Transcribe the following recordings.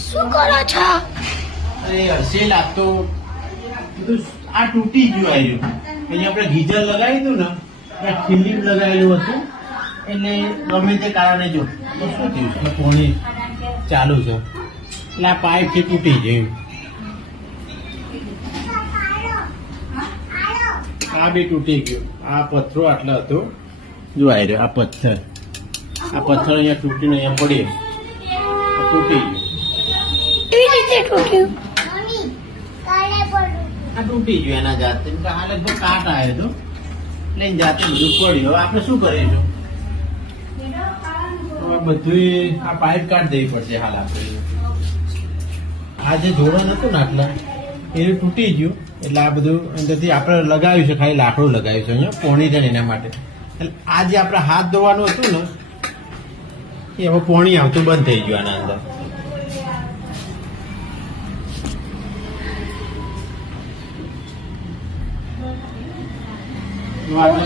શું કરો છો? અરે હર્ષેલ આ તો આ તૂટી ગયું આવ્યું. અહીંયા આપણે ગીઝર લગાવી હતું ને ત્યાં ફિલિપ લગાવેલું હતું એટલે ગમે તે કારણે જો તો શું થયું છે પાણી ચાલુ છે એટલે આ પાઇપથી તૂટી ગયું. આ બી તૂટી ગયું. આ પથ્થરો આટલો હતો જો આવ્યો આ પથ્થર અહીંયા તૂટીને અહીંયા પડી તૂટી ગયું. કેવી રીતે તૂટ્યું? આ તૂટી ગયું એના જાતે. આ લગભગ કાટ આવ્યો હતો એટલે જાતે બધું પડ્યું. હવે આપણે શું કરીશું? હવે બધું આ પાઇપ કાઢ દેવી પડશે હાલ આપણે. આ જે જોડાણ હતું ને આટલા એ તૂટી ગયું એટલે આ બધું અંદરથી આપણે લગાવ્યું છે, ખાલી લાકડું લગાવ્યું છે અહીંયા પોણી છે એના માટે. એટલે આ જે આપણે હાથ ધોવાનું હતું ને એ હવે પોણી આવતું બંધ થઈ ગયું આના અંદર.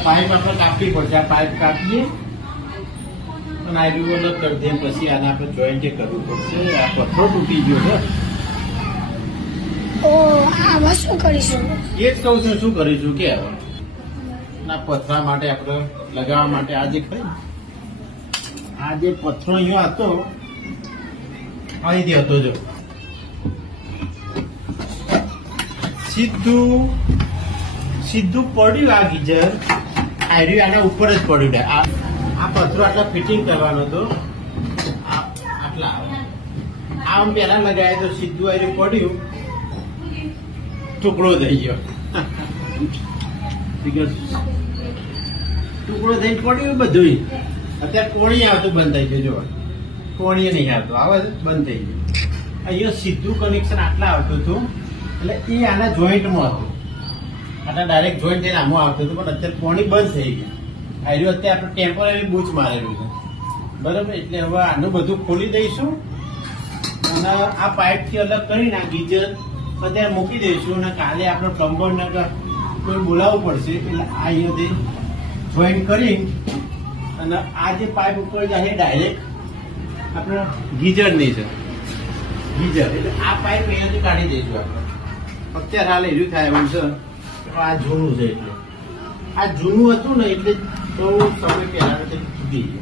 પાઇપ આપણે કાપવી પડશે. આ પાઇપ કાપીએ અને આ બી અલગ કરી દઈએ પછી આને આપણે જોઈન્ટ કરવું પડશે. આ પથ્થરો તૂટી ગયો છે. આમાં શું કરીશું? એ જ કહું છું શું કરીશું કે હવે ના પથરા માટે આપણે લગાવવા માટે આ જે ખરી આ જે પથ્થરો અહીંયા હતો અહીંથી હતો જો સીધું પડ્યું આ ગીઝર આર્યું આના ઉપર જ પડ્યું. આ પથ્થરો આટલા ફિટિંગ કરવાનો હતો આટલા આમ પેલા લગાવ્યા તો સીધું આર્યું પડ્યું ટુકડો થઈ ગયો. ટુકડો થઈને પડ્યું બધું. અત્યારે કોણી આવતું બંધ થઈ ગયું. જો કોણી નહીં આવતું આવે બંધ થઈ ગયું. અહીંયા સીધું કનેક્શન આટલા આવતું હતું એટલે એ આના જોઈન્ટમાં હતું. આટલા ડાયરેક્ટ જોઈન્ટ થઈને આમાં આવતું હતું પણ અત્યારે કોણી બંધ થઈ ગયું. આર્યું અત્યારે આપણે ટેમ્પરરી બૂચ મારેલું છે બરાબર. એટલે હવે આનું બધું ખોલી દઈશું અને આ પાઇપથી અલગ કરીને આ ગીઝર અત્યારે મૂકી દઈશું અને કાલે આપણે પ્લમ્બરને કોઈ બોલાવવું પડશે એટલે આ અહીંયાથી જોઈન્ટ કરી અને આ જે પાઇપ ઉપર જાય ડાયરેક્ટ આપણે ગીઝરની છે ગીઝર એટલે આ પાઇપ અહીંયાથી કાઢી દઈશું આપણે. અત્યારે હાલ એવું થાય એવું છે આ જૂનું છે એટલે આ જૂનું હતું ને એટલે બહુ સમય પહેલા તૂટી ગયું.